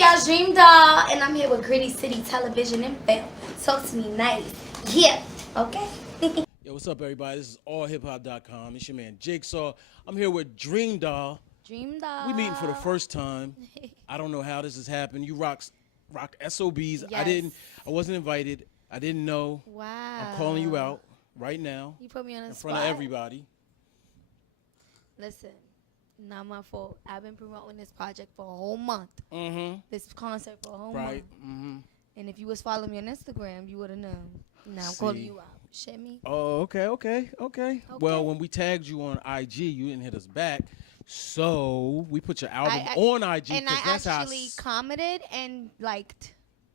up, y'all? Dream Doll, and I'm here with Gritty City Television and Film. Talk to me nice. Yeah, okay. Yo, what's up, everybody? This is allhiphop.com. It's your man Jigsaw. I'm here with Dream Doll. Dream Doll. We meeting for the first time. I don't know how this has happened. You rock SOBs. Yes. I wasn't invited. I didn't know. Wow. I'm calling you out right now You put me on the in spot. front of everybody. Listen, not my fault. I've been promoting this project for a whole month. Mm-hmm. This concert for a whole Right. month. Mm-hmm. And if you was following me on Instagram, you would have known. Now I'm calling you out. Shit me. Oh, okay. Well, when we tagged you on IG, you didn't hit us back. So we put your album on IG. And I actually commented and liked.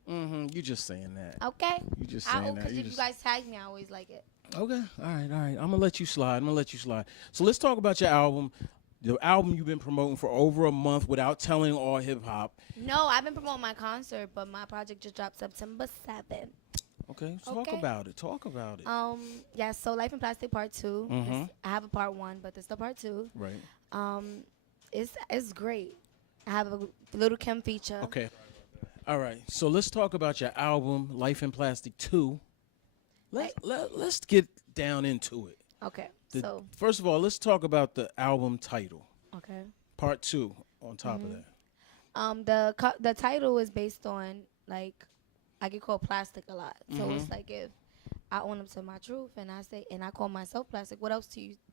Mm-hmm. You just saying that. Okay. You just saying that. Because if you guys tag me, I always like it. Okay. All right. I'm going to let you slide. So let's talk about your album. The album you've been promoting for over a month without telling all hip hop. No, I've been promoting my concert, but my project just dropped September 7th. Okay. Talk about it. Yeah, so Life in Plastic Part 2. Mm-hmm. I have a Part 1, but this is the Part 2. Right. It's great. I have a Little Kim feature. Okay. All right. So let's talk about your album, Life in Plastic 2. Let's get down into it. Okay. First of all, let's talk about the album title. Okay. Part 2 on top of that. The title is based on, like, I get called plastic a lot. So it's like if I own up to my truth and I call myself plastic, what else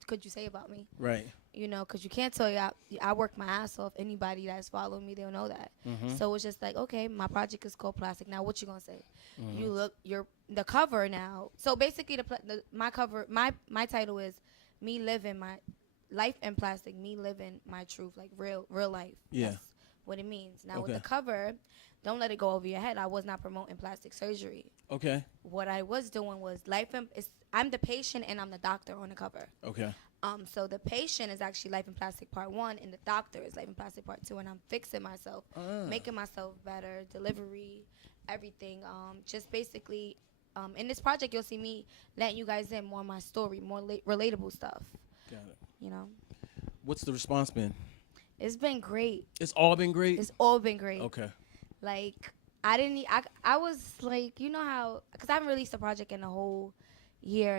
could you say about me? Right. You know, because you can't tell you I work my ass off. Anybody that's following me, they'll know that. So it's just like, okay, my project is called Plastic. Now, what you gonna say? The cover now. So basically, my cover, my title is me living my life in plastic. Me living my truth, like real life. Yeah. That's what it means. Now with the cover, don't let it go over your head. I was not promoting plastic surgery. Okay. What I was doing was I'm the patient and I'm the doctor on the cover. Okay. So the patient is actually Life in Plastic Part 1, and the doctor is Life in Plastic Part 2, and I'm fixing myself, making myself better, delivery, everything. Just basically, in this project, you'll see me letting you guys in more of my story, more relatable stuff. Got it. You know? What's the response been? It's been great. It's all been great? It's all been great. Okay. Like, I was like, you know how, because I haven't released a project in a whole year,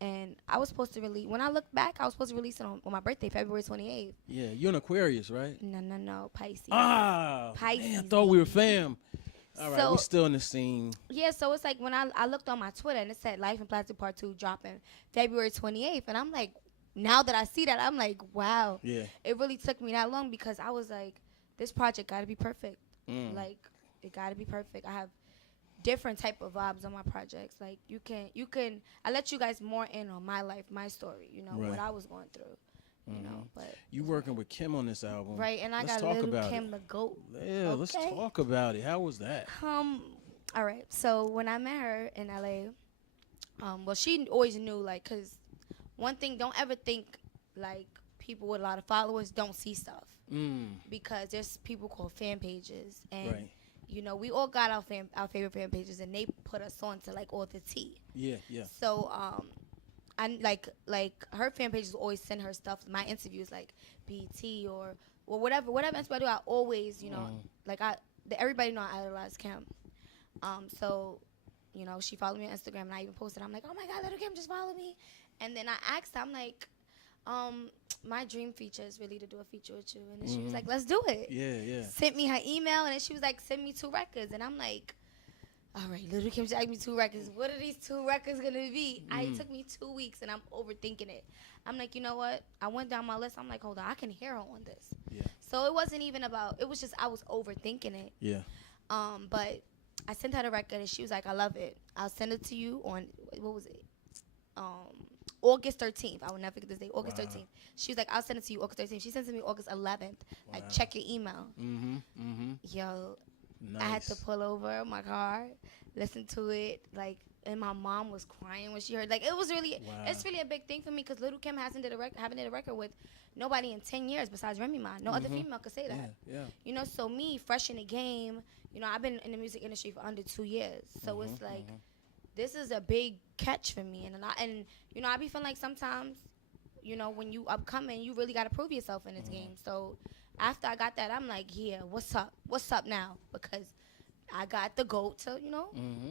and I was supposed to release, when I look back, I was supposed to release it on my birthday, February 28th. Yeah, you're an Aquarius, right? No, Pisces. Pisces. Man, I thought we were fam. All right, we're still in the scene. Yeah, so it's like when I looked on my Twitter and it said Life in Plastic Part 2 dropping February 28th, and I'm like, now that I see that, I'm like, wow. Yeah. It really took me that long because I was like, this project got to be perfect. Like, it got to be perfect. I have different type of vibes on my projects. Like, you can, I let you guys more in on my life, my story, you know, what I was going through, you know. But you working with Kim on this album. Right, and I got Little Kim the GOAT. Yeah, okay. Let's talk about it. How was that? All right, so when I met her in LA, well, she always knew, like, because one thing, don't ever think, like, people with a lot of followers don't see stuff. Because there's people called fan pages. And, you know, we all got our favorite fan pages, and they put us on to, like, all the tea. Yeah. So, I like her fan pages always send her stuff, my interviews, like, BT or whatever interview I do, I always, you know, like, everybody know I idolize Kim. So, you know, she followed me on Instagram, and I even posted, I'm like, oh, my God, Little Kim just followed me. And then I asked her, I'm like, my dream feature is really to do a feature with you. And then she was like, let's do it. Yeah. Sent me her email, and then she was like, send me 2 records. And I'm like, all right, Little Kim asked me 2 records. What are these 2 records going to be? It took me 2 weeks, and I'm overthinking it. I'm like, you know what? I went down my list. I'm like, hold on, I can hear her on this. Yeah. So it wasn't even about, it was just I was overthinking it. Yeah. But I sent her the record, and she was like, I love it. I'll send it to you on, what was it? August 13th. I will never forget this day. August 13th. She was like, I'll send it to you August 13th. She sent it to me August 11th. Like, check your email. Yo, nice. I had to pull over my car, listen to it, like, and my mom was crying when she heard. Like, it was really, it's really a big thing for me because Little Kim haven't did a record with nobody in 10 years besides Remy Ma. No other female could say that. Yeah. You know, so me, fresh in the game, you know, I've been in the music industry for under 2 years. So it's like, this is a big catch for me. And you know, I be feeling like sometimes, you know, when you upcoming, you really got to prove yourself in this game. So after I got that, I'm like, yeah, what's up now? Because I got the goat to,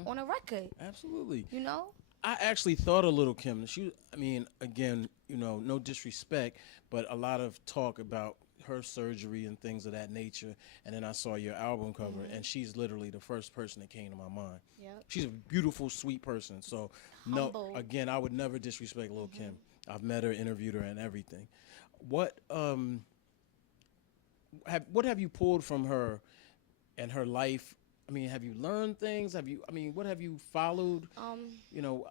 on a record, Absolutely. you know. I actually thought of Little Kim. I mean, again, no disrespect, but a lot of talk about her surgery and things of that nature. And then I saw your album cover, and she's literally the first person that came to my mind. Yep. She's a beautiful, sweet person. So, no, Humble. again, I would never disrespect Lil Kim. I've met her, interviewed her, and everything. What what have you pulled from her and her life? I mean, have you learned things? What have you followed? You know,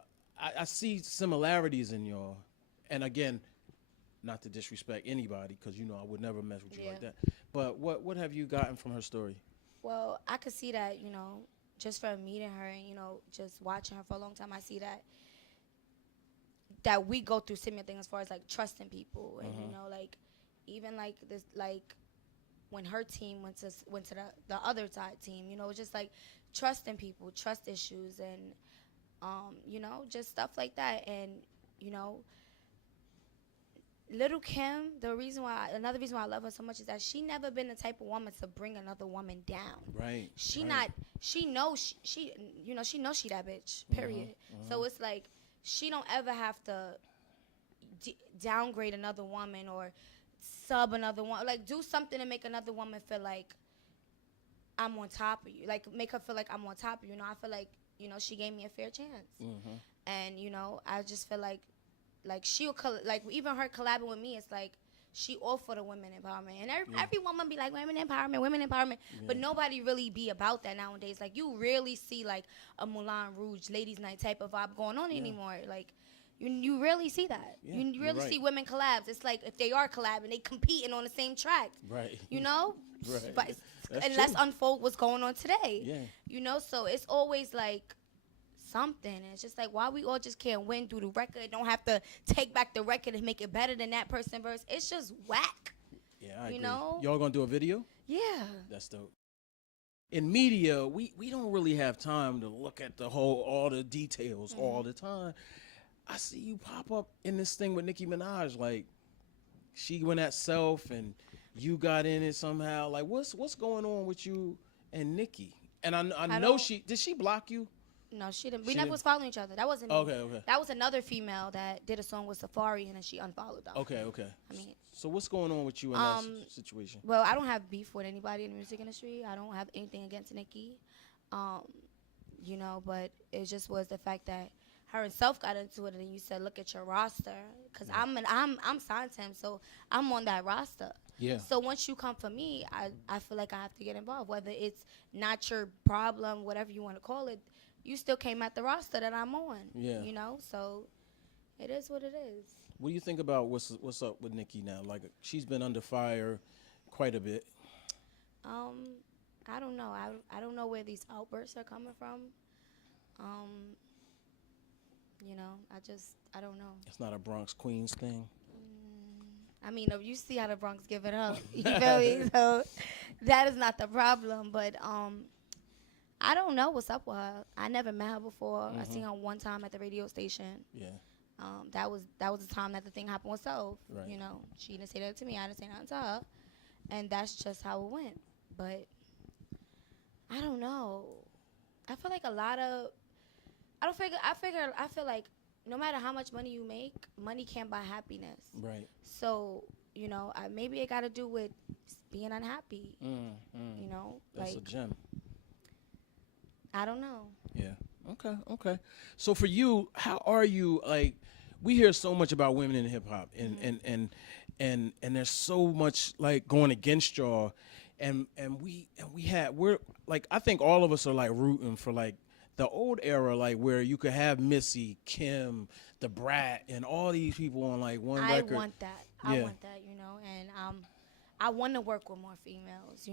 I see similarities in y'all. And again, not to disrespect anybody, because I would never mess with you like that. But what have you gotten from her story? Well, I could see that, just from meeting her and, just watching her for a long time, I see that we go through similar things as far as like trusting people and like even like this like when her team went to the other side team, just like trusting people, trust issues and just stuff like that. And you know Little Kim, another reason why I love her so much is that she never been the type of woman to bring another woman down. Right. She right. not. She knows she knows she that bitch. Period. So it's like she don't ever have to downgrade another woman or sub another one. Like do something to make another woman feel like I'm on top of you. Like make her feel like I'm on top of you. I feel like she gave me a fair chance. And I just feel like she'll like even her collabing with me, it's like she all for the women empowerment, and every woman be like women empowerment, but nobody really be about that nowadays. Like you rarely see like a Moulin Rouge ladies night type of vibe going on anymore. Like you rarely see that. You really see women collabs. It's like if they are collabing, they competing on the same track. Right. Right. But That's let's true. unfold what's going on today. Yeah. So it's always like something. And it's just like why we all just can't win through the record, don't have to take back the record and make it better than that person verse. It's just whack. Yeah, I agree. Know? Y'all gonna do a video? Yeah. That's dope. In media, we don't really have time to look at all the details all the time. I see you pop up in this thing with Nicki Minaj, like she went at Self and you got in it somehow. Like what's going on with you and Nicki? And I know did she block you? No, she didn't. We never was following each other. That wasn't me. Okay. That was another female that did a song with Safari, and then she unfollowed them. Okay. I mean, so what's going on with you in that situation? Well, I don't have beef with anybody in the music industry. I don't have anything against Nicki, but it just was the fact that her and Self got into it, and then you said, "Look at your roster," because I'm signed to him, so I'm on that roster. Yeah. So once you come for me, I feel like I have to get involved, whether it's not your problem, whatever you want to call it. You still came at the roster that I'm on. Yeah. So it is what it is. What do you think about what's up with Nicki now? Like she's been under fire quite a bit. I don't know. I don't know where these outbursts are coming from. I don't know. It's not a Bronx Queens thing. I mean, you see how the Bronx give it up. You feel me? So that is not the problem. But I don't know what's up with her. I never met her before. I seen her one time at the radio station. Yeah. That was the time that the thing happened with Self. Right. She didn't say that to me. I didn't say nothing to her, and that's just how it went. But I don't know. I feel like I feel like no matter how much money you make, money can't buy happiness. Right. So maybe it got to do with being unhappy. That's a gem. I don't know. Yeah. Okay. So for you, how are you? Like, we hear so much about women in hip hop, and there's so much like going against y'all, and we're like, I think all of us are like rooting for like the old era, like where you could have Missy, Kim, the Brat, and all these people on like one record. I want that. I want that. And I want to work with more females.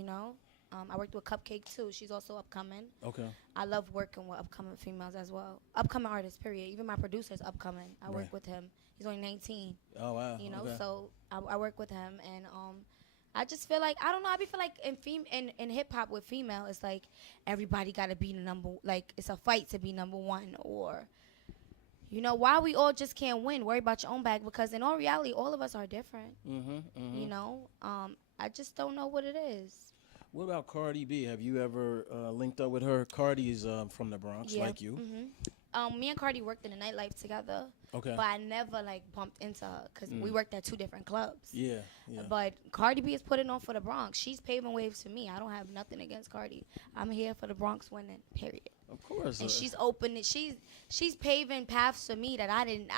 I worked with Cupcake too. She's also upcoming. Okay. I love working with upcoming females as well. Upcoming artists, period. Even my producer's upcoming. I work with him. He's only 19. Oh wow. Okay. So I work with him, and I just feel like I don't know. I feel like in hip hop with female, it's like everybody got to be the number. Like it's a fight to be number one, or why we all just can't win. Worry about your own bag, because in all reality, all of us are different. I just don't know what it is. What about Cardi B? Have you ever linked up with her? Cardi's from the Bronx, Yeah. like you. Me and Cardi worked in the nightlife together, Okay. but I never like bumped into her because we worked at 2 different clubs. Yeah, yeah. But Cardi B is putting on for the Bronx. She's paving waves for me. I don't have nothing against Cardi. I'm here for the Bronx winning. Period. Of course. And she's opening. She's paving paths for me that I didn't.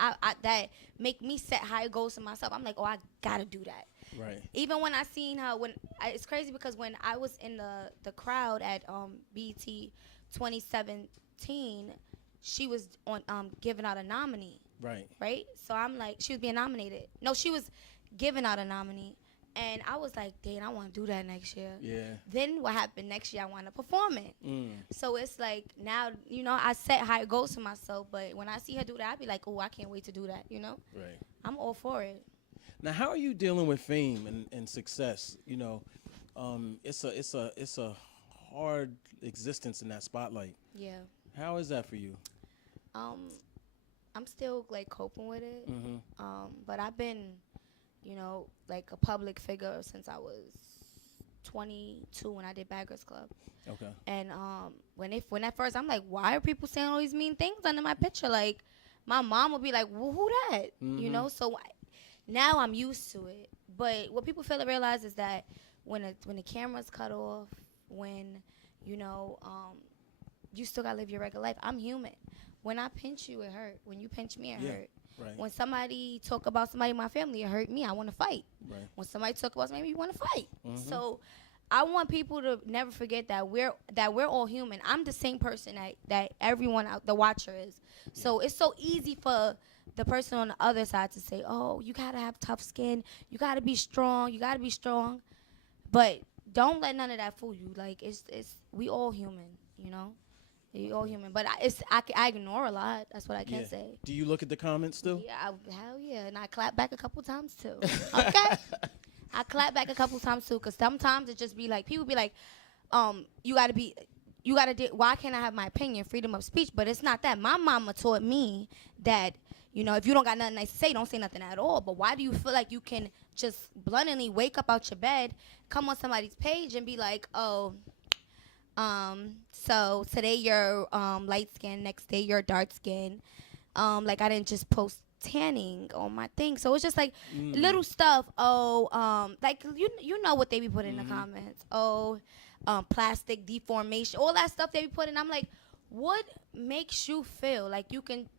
That make me set higher goals for myself. I'm like, oh, I gotta do that. Right. Even when I seen her, it's crazy because when I was in the crowd at BET 2017, she was on giving out a nominee. Right. Right. So I'm like, she was being nominated. No, she was giving out a nominee, and I was like, dang, I want to do that next year. Yeah. Then what happened next year? I want to perform it. So it's like now, I set higher goals for myself, but when I see her do that, I be like, oh, I can't wait to do that. Right. I'm all for it. Now, how are you dealing with fame and success? It's a hard existence in that spotlight. Yeah. How is that for you? I'm still like coping with it. But I've been, like a public figure since I was 22 when I did Bad Girls Club. Okay. And when at first I'm like, why are people saying all these mean things under my picture? Like, my mom would be like, well, who that? So now I'm used to it. But what people fail to realize is that when the camera's cut off, when you still gotta live your regular life. I'm human. When I pinch you, it hurt. When you pinch me, it hurt. Right. When somebody talk about somebody in my family, it hurt me. I want to fight. Right. When somebody talk about somebody, you want to fight. So I want people to never forget that we're all human. I'm the same person that everyone out the watcher is. So it's so easy for the person on the other side to say, "Oh, you gotta have tough skin. You gotta be strong. You gotta be strong." But don't let none of that fool you. Like it's we all human. We all human. But I ignore a lot. That's what I can say. Do you look at the comments still? Yeah, hell yeah, and I clap back a couple times too. Okay. I clap back a couple times too, cause sometimes it just be like people be like, why can't I have my opinion, freedom of speech? But it's not that. My mama taught me that if you don't got nothing nice to say, don't say nothing at all. But why do you feel like you can just bluntly wake up out your bed, come on somebody's page, and be like, oh, so today you're light skin, next day you're dark skin. Like I didn't just post tanning on my thing. So it's just like little stuff. Oh, like you know what they be putting in the comments. Oh, plastic deformation, all that stuff they be putting. I'm like, what makes you feel like you can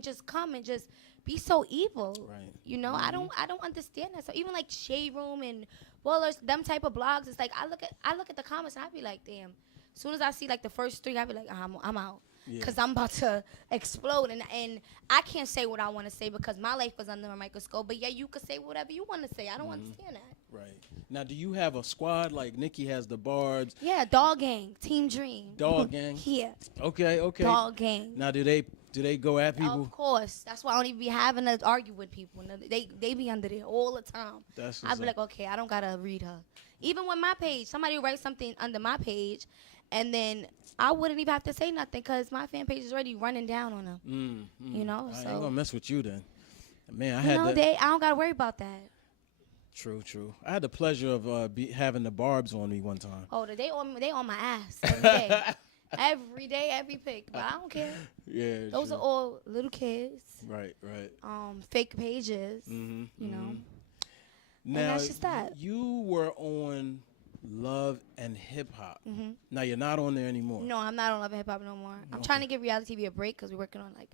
just come and just be so evil? Right. I don't understand that. So even like Shade Room and Wallers, them type of blogs, it's like I look at the comments and I be like, damn. As soon as I see like the first 3, I be like, I'm out. Because I'm about to explode. And I can't say what I want to say because my life is under a microscope. But yeah, you could say whatever you want to say. I don't understand that. Right. Now, do you have a squad like Nikki has the Barbs? Yeah, Dog Gang, Team Dream. Dog Gang? Yeah. Okay. Dog Gang. Now, do they go at people? Of course. That's why I don't even be having to argue with people. They be under there all the time. I be like, okay, I don't got to read her. Even with my page, somebody write something under my page, and then I wouldn't even have to say nothing because my fan page is already running down on them. I ain't so gonna mess with you then. Man, I don't gotta worry about that. True. I had the pleasure of having the Barbs on me one time. Oh, they on my ass every day. Every day, every pic. But I don't care. Yeah. Those are all little kids. Right. Fake pages. Now, and that's just that. You were on Love and Hip Hop. Now you're not on there anymore. No, I'm not on Love and Hip Hop no more. I'm trying to give reality TV a break because we're working on like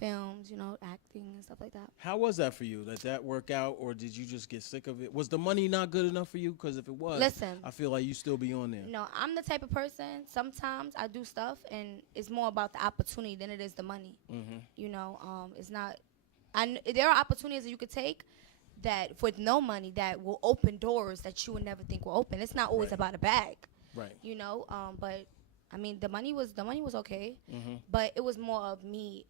films, acting and stuff like that. How was that for you? Did that work out, or did you just get sick of it? Was the money not good enough for you? Because if it was, listen, I feel like you still be on there. No, I'm the type of person. Sometimes I do stuff, and it's more about the opportunity than it is the money. It's not. There are opportunities that you could take that with no money that will open doors that you would never think will open. It's not always about a bag. Right. But I mean the money was okay. But it was more of me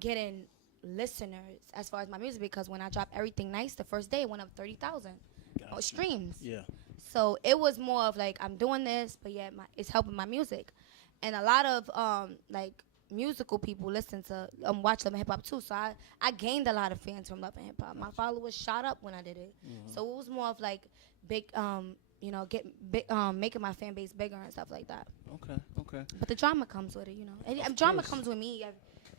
getting listeners as far as my music, because when I dropped Everything Nice, the first day it went up 30,000 streams. Yeah. So it was more of like, I'm doing this, but yeah, it's helping my music. And a lot of like musical people listen to watch Love and Hip Hop too. So I gained a lot of fans from Love and Hip Hop. My followers shot up when I did it. So it was more of like big, get big, making my fan base bigger and stuff like that. Okay. Okay. But the drama comes with it, and drama comes with me.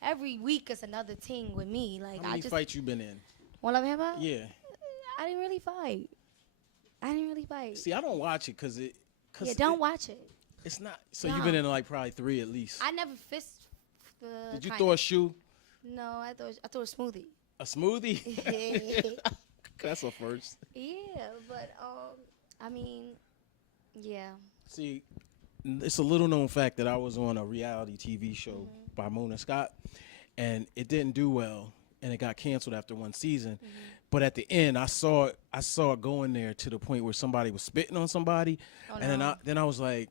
Every week is another thing with me. Like How many fights you been in? One Love Hip Hop? Yeah. I didn't really fight. See, I don't watch it because don't watch it. It's not. So No. you've been in like probably 3 at least. I never fist. Did you throw a shoe? No, I threw a smoothie. A smoothie? That's a first. Yeah, but I mean, yeah. See, it's a little known fact that I was on a reality TV show by Mona Scott, and it didn't do well, and it got canceled after 1 season. But at the end, I saw it going there to the point where somebody was spitting on somebody, and then I was like,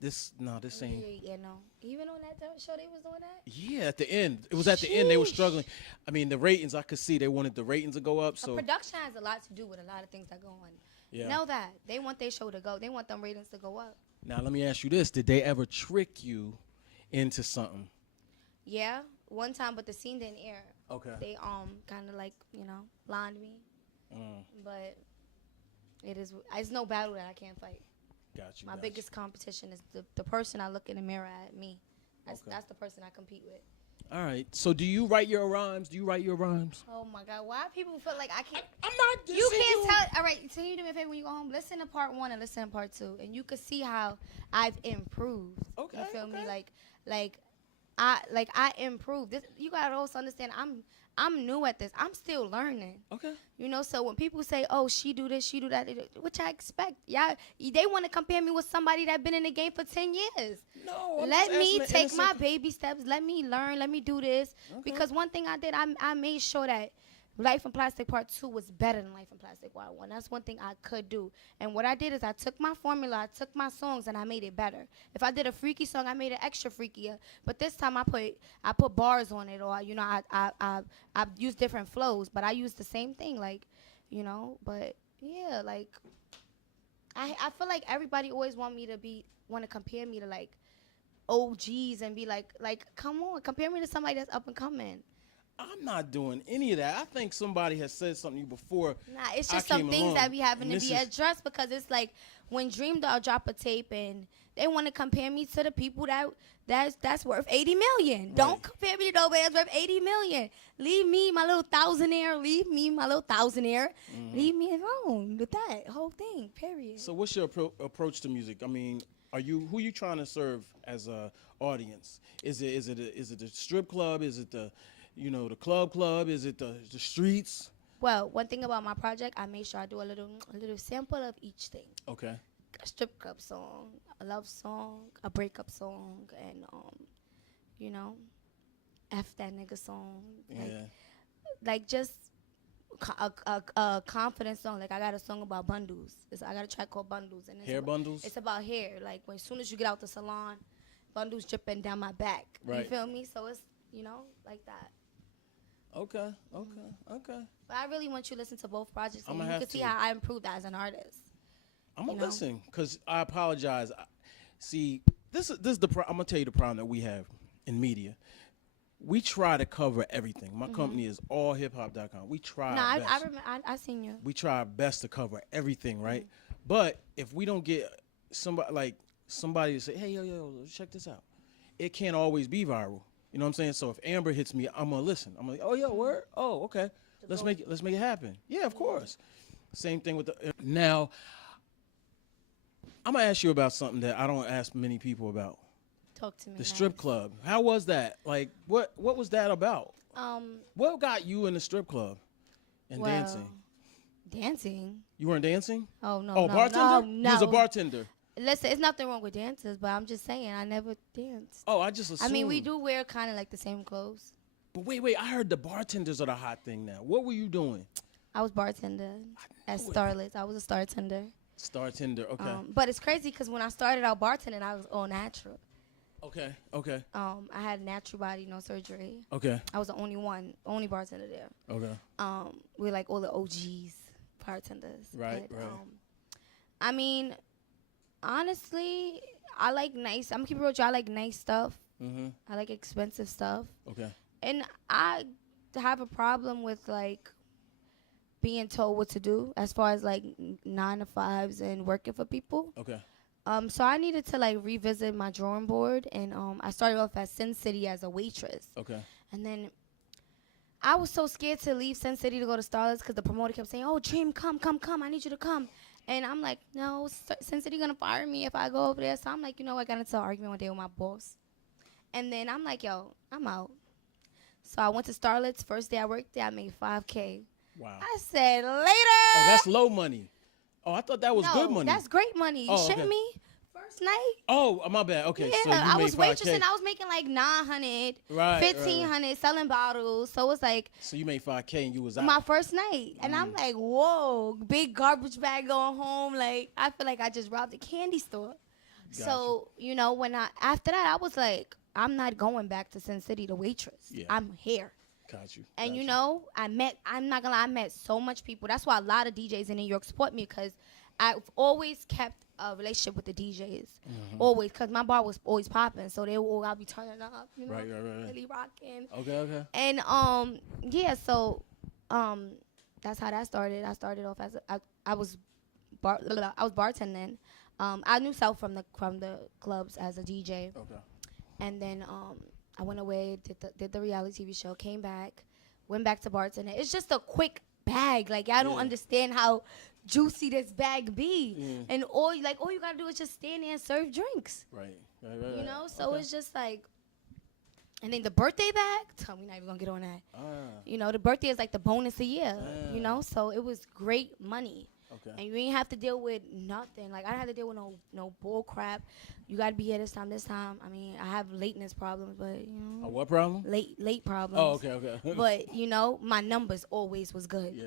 this ain't. Yeah, no. Even on that show, they was doing that. Yeah, at the end, it was at the end they were struggling. I mean, the ratings I could see they wanted the ratings to go up. So production has a lot to do with a lot of things that go on. Yeah. Know that they want their show to go. They want them ratings to go up. Now let me ask you this: did they ever trick you into something? Yeah, one time, but the scene didn't air. Okay. They kind of like lined me. But it's no battle that I can't fight. Got you. My biggest competition is the person I look in the mirror at me. That's the person I compete with. All right. So do you write your rhymes? Oh my God! Why people feel like I can't? I'm not. You can't tell. All right. So you do me a favor when you go home. Listen to part 1 and listen to part 2, and you can see how I've improved. Okay. You feel me? Like I improved. This you gotta also understand. I'm new at this. I'm still learning. Okay. So when people say, "Oh, she do this, she do that," which I expect, they want to compare me with somebody that been in the game for 10 years. No, let me take my baby steps. Let me learn. Let me do this. Okay. Because one thing I did, I made sure that Life in Plastic Part 2 was better than Life in Plastic Part 1. That's one thing I could do. And what I did is I took my formula, I took my songs, and I made it better. If I did a freaky song, I made it extra freakier. But this time I put bars on it, or I used different flows, but I used the same thing, But yeah, like I feel like everybody always want to compare me to like OGs and be like come on, compare me to somebody that's up and coming. I'm not doing any of that. I think somebody has said something to you before. Nah, it's just some things that be having to be addressed, because it's like when Dream Doll drop a tape and they want to compare me to the people that's worth 80 million. Right. Don't compare me to nobody that's worth 80 million. Leave me my little thousandaire. Mm-hmm. Leave me alone with that whole thing. Period. So what's your approach to music? I mean, who you trying to serve as a audience? Is it the strip club? Is it the the club? Is it the streets? Well, one thing about my project, I made sure I do a little sample of each thing. Okay. A strip club song, a love song, a breakup song, and F that nigga song. Yeah. Like just a confidence song. Like I got a song about bundles. I got a track called Bundles, and bundles. It's about hair. Like as soon as you get out the salon, bundles dripping down my back. Right. You feel me? So it's like that. Okay. But I really want you to listen to both projects, and you can see how I improved as an artist. I'm gonna listen, because I apologize. See, this is I'm gonna tell you the problem that we have in media. We try to cover everything. My company is allhiphop.com. We try. No, our best. I remember. I seen you. We try our best to cover everything, right? But if we don't get somebody to say, "Hey, yo, check this out," it can't always be viral. You know what I'm saying? So if Amber hits me, I'm gonna listen. I'm like, "Oh, yo, word? Oh, okay. Let's make it happen." Yeah, of course. Same thing with the now. I'm gonna ask you about something that I don't ask many people about. Talk to me. The strip club. How was that? Like, what was that about? What got you in the strip club and dancing? Dancing. You weren't dancing? Oh no. Oh, bartender? No. You was a bartender. Listen, it's nothing wrong with dancers, but I'm just saying I never danced. Oh, I just assumed. I mean, we do wear kind of like the same clothes. But wait, I heard the bartenders are the hot thing now. What were you doing? I was bartender at Starlet. I was a Startender. Startender, okay. But it's crazy because when I started out bartending, I was all natural. Okay. I had a natural body, no surgery. Okay. I was the only bartender there. Okay. We're like all the OGs bartenders. Right. I mean, honestly, I like nice. I'm gonna keep it real with you. I like nice stuff. Mm-hmm. I like expensive stuff. Okay. And I have a problem with like being told what to do as far as like 9 to 5s and working for people. Okay. So I needed to like revisit my drawing board, and I started off at Sin City as a waitress, Okay. and then I was so scared to leave Sin City to go to Starlets because the promoter kept saying, "Oh, Dream, come, come, come! I need you to come." And I'm like, "No, Sin City gonna fire me if I go over there." So I'm like, I got into an argument one day with my boss, and then I'm like, "Yo, I'm out." So I went to Starlets. First day I worked there, I made $5K. Wow. I said, "Later." Oh, that's low money. Oh, I thought that was no, good money. that's great money. You Oh, shitting okay. me? First night? Oh, my bad. Okay, Yeah, so you I made was 5K. waitressing. I was making like 900, Right, 1500, selling bottles. So it was like So you made 5K and you was out. my first night, and I'm like, whoa, big garbage bag going home. Like I feel like I just robbed a candy store. So when after that, I was like, I'm not going back to Sin City to waitress. Yeah. I'm here. Got you. And got I'm not gonna lie, I met so much people. That's why a lot of DJs in New York support me, because I've always kept a relationship with the DJs. Always, because my bar was always popping. So I'll be turning up, Right. really rocking. Okay. And yeah, so that's how that started. I started off as I was bartending. I knew South from the clubs as a DJ. Okay. And then I went away, did the reality TV show, came back, went back to bartending. It's just a quick bag. Like, I don't understand how juicy this bag be. And all you gotta do is just stand there and serve drinks. Right. So it's just like, and then the birthday bag, tell me, not even gonna get on that. The birthday is like the bonus a year, so it was great money. Okay. And you ain't have to deal with nothing. Like, I didn't have to deal with no bull crap. You got to be here this time. I mean, I have lateness problems, but, A what problem? Late problems. Oh, okay. But, my numbers always was good. Yeah.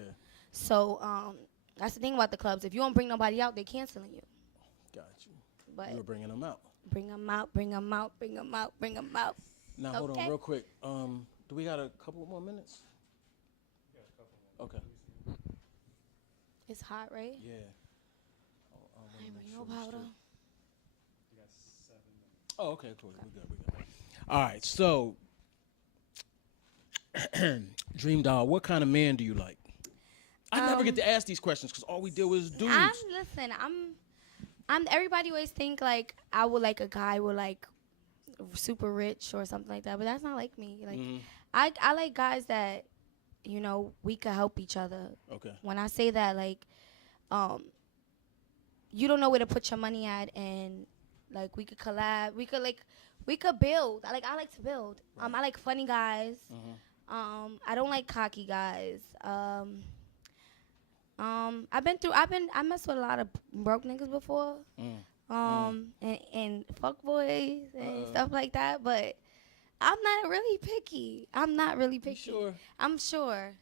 So, that's the thing about the clubs. If you don't bring nobody out, they canceling you. Got you. But You were bringing them out. bring them out. Now, hold on real quick. Do we got a couple more minutes? Okay. It's hot, right? Yeah. I ain't bring no powder. Oh, okay, cool. We good. All right, so Dream Doll, what kind of man do you like? I never get to ask these questions because all we deal with is dudes. I'm everybody always think like I would like a guy with like super rich or something like that, but that's not like me. Like I like guys that we could help each other. Okay. When I say that, like, you don't know where to put your money at, and like we could collab, we could build. I like to build. Right. I like funny guys. I don't like cocky guys. I messed with a lot of broke niggas before. And fuck boys and stuff like that, but I'm not really picky. You sure? I'm sure.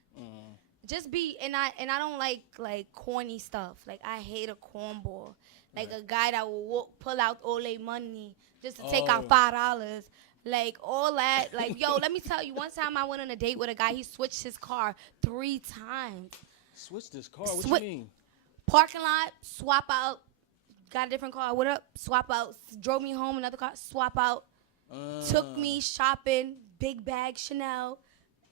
Just and I don't like corny stuff. Like, I hate a cornball. Like a guy that will pull out all their money just to take out $5. Like, all that. Like, yo, let me tell you. One time I went on a date with a guy. He switched his car 3 times. Switched his car? What you mean? Parking lot, swap out. Got a different car. What up? Swap out. Drove me home, another car. Swap out. Took me shopping, big bag, Chanel.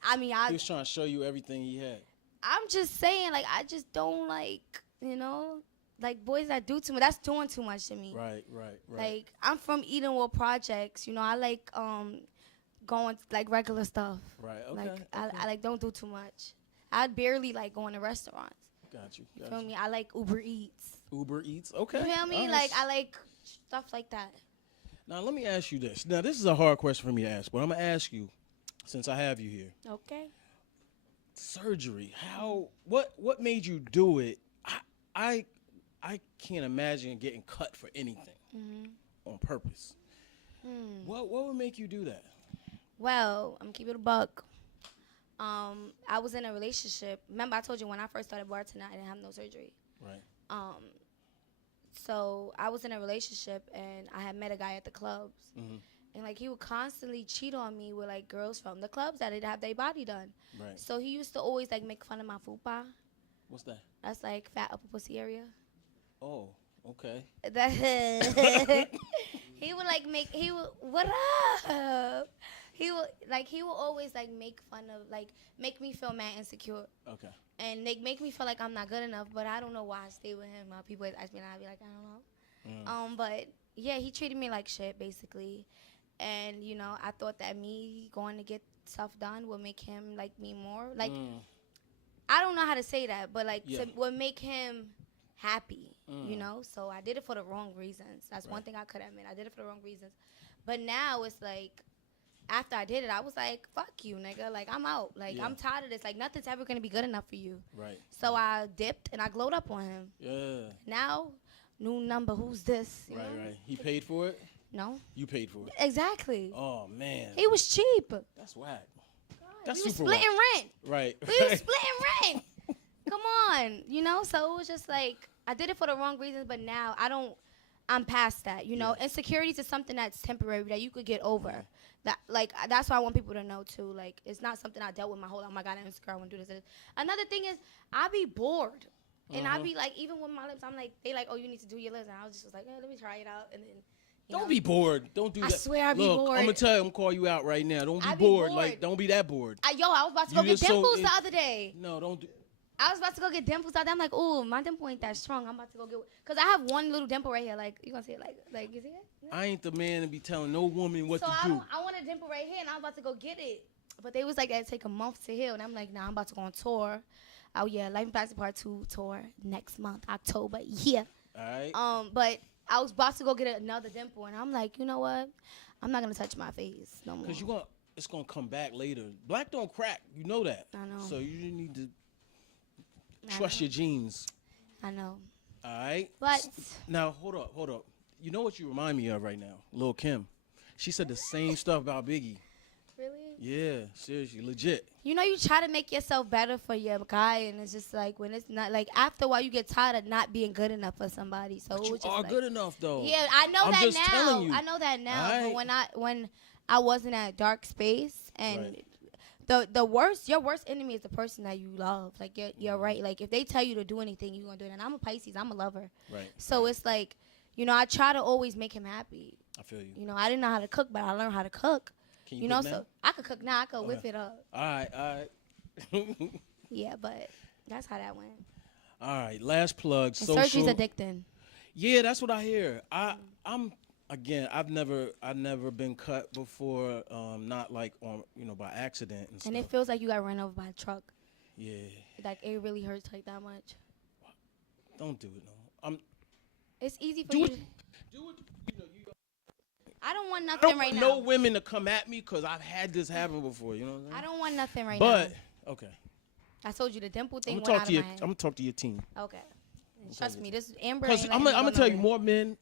I mean, he was trying to show you everything he had. I'm just saying, like, I just don't like, like boys that do too much. That's doing too much to me. Right. Like, I'm from Edenwood Projects. I like going like regular stuff. Right. Okay. Like, I like don't do too much. I barely like going to restaurants. Got you. You feel me? I like Uber Eats. Uber Eats. Okay. You feel me? Right. Like, I like stuff like that. Now, let me ask you this. Now, this is a hard question for me to ask, but I'm going to ask you since I have you here. Okay. Surgery. What made you do it? I can't imagine getting cut for anything on purpose. What would make you do that? Well, I'm keeping it a buck. I was in a relationship. Remember, I told you when I first started bartending, I didn't have no surgery. Right. So I was in a relationship, and I had met a guy at the clubs. And, like, he would constantly cheat on me with, like, girls from the clubs that didn't have their body done. Right. So he used to always, like, make fun of my fupa. What's that? That's, like, fat upper pussy area. Oh, okay. He would, like, what up? he will always like make fun of like make me feel mad insecure. Okay. And they make me feel like I'm not good enough, but I don't know why I stay with him. People ask me and I be like, I don't know. But yeah, he treated me like shit basically. And you know, I thought that me going to get stuff done would make him like me more. Like I don't know how to say that, but like would make him happy, you know? So I did it for the wrong reasons. That's one thing I could admit. I did it for the wrong reasons. But now it's like after I did it, I was like, fuck you, nigga. Like, I'm out. Like, I'm tired of this. Like, nothing's ever going to be good enough for you. Right. So I dipped and I glowed up on him. Yeah. Now, new number. Who's this? You know? Right. He paid for it? No. You paid for it? Exactly. Oh, man. He was cheap. That's whack. God, That's we was super splitting whack. rent. Right. We was splitting rent. Come on. You know? So it was just like, I did it for the wrong reasons, but now I'm past that. You know? Insecurities is something that's temporary that you could get over. That like that's why I want people to know too. Like it's not something I dealt with my whole life. Oh my God, I'm insecure. I want to do this. Another thing is I be bored, and I be like even with my lips, I'm like they like, oh, you need to do your lips, and I was just like, yeah, let me try it out, and then. Don't be bored. Don't do that. I swear I be Look, bored. I'm gonna tell you, I'm gonna call you out right now. Don't be bored. Like don't be that bored. I was about to go get dimples the other day. No, don't do. I was about to go get dimples out there. I'm like, ooh, my dimple ain't that strong. I'm about to go get, cause I have one little dimple right here. Like you gonna see it? Like you see it? I ain't the man to be telling no woman what to do. I want a dimple right here, and I'm about to go get it. But they was like, it'd take a month to heal, and I'm like, nah, I'm about to go on tour. Oh yeah, Life in Plastic Part 2 tour next month, October. Yeah. All right. But I was about to go get another dimple, and I'm like, you know what? I'm not gonna touch my face no more. Cause it's gonna come back later. Black don't crack. You know that. I know. So you need to trust your genes. I know. All right. But now hold up. You know what you remind me of right now? Lil' Kim. She said the same stuff about Biggie. Really? Yeah, seriously, legit. You know, you try to make yourself better for your guy, and it's just like when it's not like after a while you get tired of not being good enough for somebody. So But it you was just are like, good enough though. Yeah, I know I'm that just now. telling you. I know that now. Right. But when I was in that dark space and your worst enemy is the person that you love. Like you're right. Like if they tell you to do anything, you're gonna do it. And I'm a Pisces. I'm a lover. Right. So it's like, you know, I try to always make him happy. I feel you. You know, I didn't know how to cook, but I learned how to cook. Can you know, cook now? so I could cook now. I could whip it up. All right. Yeah, but that's how that went. All right, last plug. And surgery's addicting. Yeah, that's what I hear. I'm again. I've never been cut before. Not like on by accident and stuff. And it feels like you got run over by a truck. Yeah. Like it really hurts like that much. Don't do it, no. It's easy for do you. it. I don't want I nothing don't right want now. no women to come at me because I've had this happen before. You know what I'm saying? I don't want nothing right now. But okay. I told you the dimple thing I'm went gonna out talk of to my head. I'm gonna talk to your team. Okay. Trust me, this Amber. Because I'm gonna tell you more men.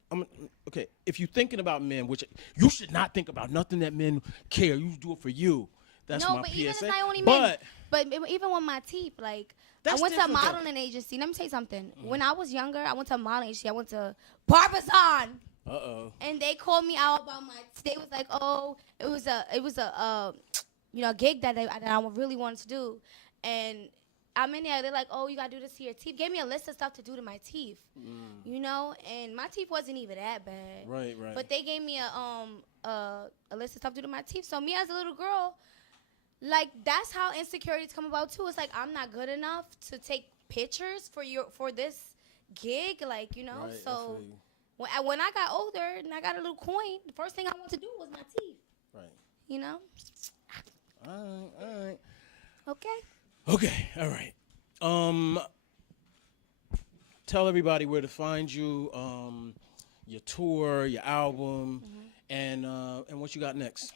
Okay, if you're thinking about men, which you should not think about nothing that men care. You do it for you. That's no, my but PSA. even it's not only but men. But even with my teeth, like I That's went to a different, though. modeling agency. Let me tell you something. When I was younger, I went to a modeling agency. I went to Barbizon. Uh-oh. And they called me out about my. They was like, oh, it was a gig that I really wanted to do, and I'm in there. They're like, oh, you gotta do this to your teeth. Gave me a list of stuff to do to my teeth, and my teeth wasn't even that bad. Right. But they gave me a list of stuff to do to my teeth. So me as a little girl, like that's how insecurities come about too. It's like I'm not good enough to take pictures for this gig, like Right, so. When I got older and I got a little coin, the first thing I wanted to do was my teeth. Right. You know? All right. Okay. All right. Tell everybody where to find you, your tour, your album, and what you got next.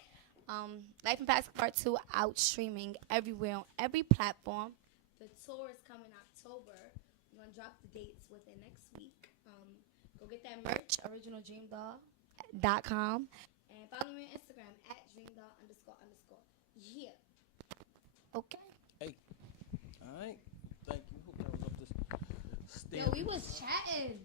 Life in Plastic Part 2 out streaming everywhere on every platform. The tour is coming October. We're going to drop the dates within next week. Go get that merch, originaldreamdoll.com. And follow me on Instagram @dreamdoll__. Yeah. Okay. Hey. All right. Thank you. Hope that was up this Yo, we was chatting.